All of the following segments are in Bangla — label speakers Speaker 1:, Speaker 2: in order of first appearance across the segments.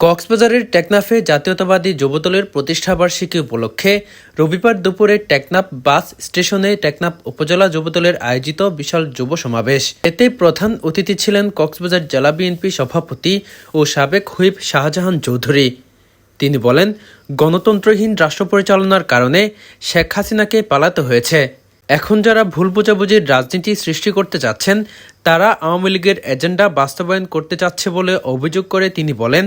Speaker 1: কক্সবাজারের টেকনাফে জাতীয়তাবাদী যুবদলের প্রতিষ্ঠাবার্ষিকী উপলক্ষে রবিবার দুপুরে টেকনাফ বাস স্টেশনে টেকনাফ উপজেলা যুবদলের আয়োজিত বিশাল যুব সমাবেশ। এতে প্রধান অতিথি ছিলেন কক্সবাজার জেলা বিএনপি সভাপতি ও সাবেক হুইপ শাহজাহান চৌধুরী। তিনি বলেন, গণতন্ত্রহীন রাষ্ট্র পরিচালনার কারণে শেখ হাসিনাকে পালাতে হয়েছে। এখন যারা ভুল বোঝাবুঝির রাজনীতি সৃষ্টি করতে চাচ্ছেন তারা আওয়ামী লীগের এজেন্ডা বাস্তবায়ন করতে চাচ্ছে বলে অভিযোগ করে তিনি বলেন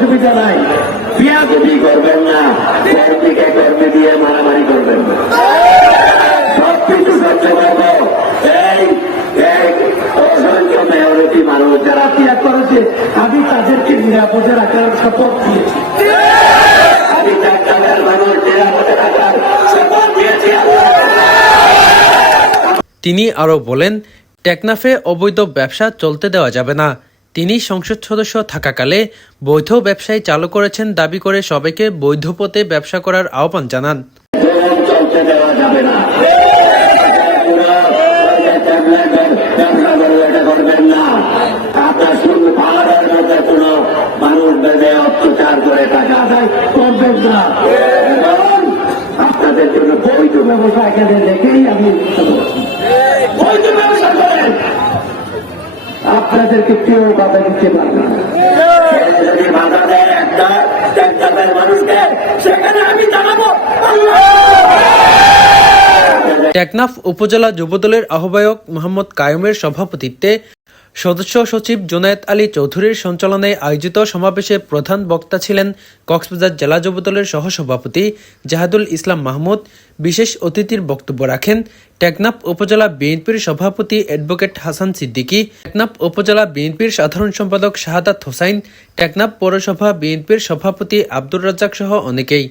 Speaker 2: অসুবিধা নাই। বিয়াদি করবেন না কর্মীকে কর্মী দিয়ে মারামারি করবেন না। এই আমি তাদেরকে নিরাপদে রাখার শপথ দিয়েছি।
Speaker 1: তিনি আরও বলেন, টেকনাফে অবৈধ ব্যবসা চলতে দেওয়া যাবে না। তিনি সংসদ সদস্য থাকাকালে বৈধ ব্যবসায় চালু করেছেন দাবি করে সবাইকে বৈধ পথে ব্যবসা করার আহ্বান জানান।
Speaker 2: জোর চলতে দেওয়া যাবে না ব্যবসা করলে আপনাদেরকে কেউ বাধা দিতে পারবে
Speaker 1: টেকনাফ উপজেলা যুবদলের আহ্বায়ক মোহাম্মদ কায়ুমের সভাপতিত্বে সদস্য সচিব জুনায়েদ আলী চৌধুরীর সঞ্চালনায় আয়োজিত সমাবেশে প্রধান বক্তা ছিলেন কক্সবাজার জেলা যুবদলের সহসভাপতি জাহাদুল ইসলাম মাহমুদ। বিশেষ অতিথির বক্তব্য রাখেন টেকনাফ উপজেলা বিএনপির সভাপতি অ্যাডভোকেট হাসান সিদ্দিকী, টেকনাফ উপজেলা বিএনপির সাধারণ সম্পাদক শাহাদাত হোসাইন, টেকনাফ পৌরসভা বিএনপির সভাপতি আব্দুর রাজ্জাক সহ অনেকেই।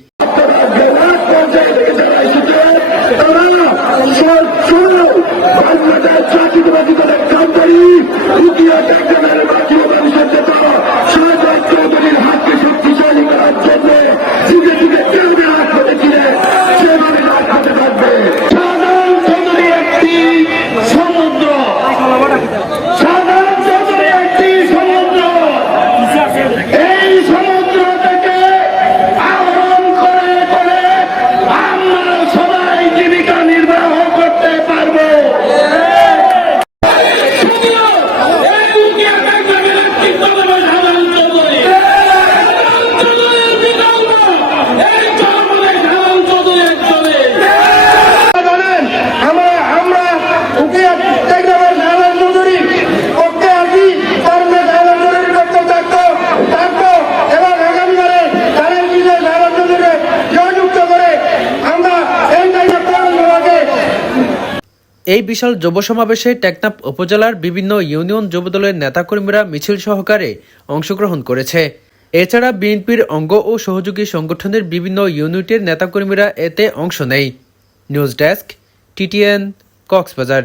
Speaker 2: এই
Speaker 1: বিশাল যুব সমাবেশে টেকনাপ উপজেলার বিভিন্ন ইউনিয়ন যুবদলের নেতাকর্মীরা মিছিল সহকারে অংশগ্রহণ করেছে। এছাড়া বিএনপির অঙ্গ ও সহযোগী সংগঠনের বিভিন্ন ইউনিটের নেতাকর্মীরা এতে অংশ নেয়। News desk, TTN, Cox's Bazar.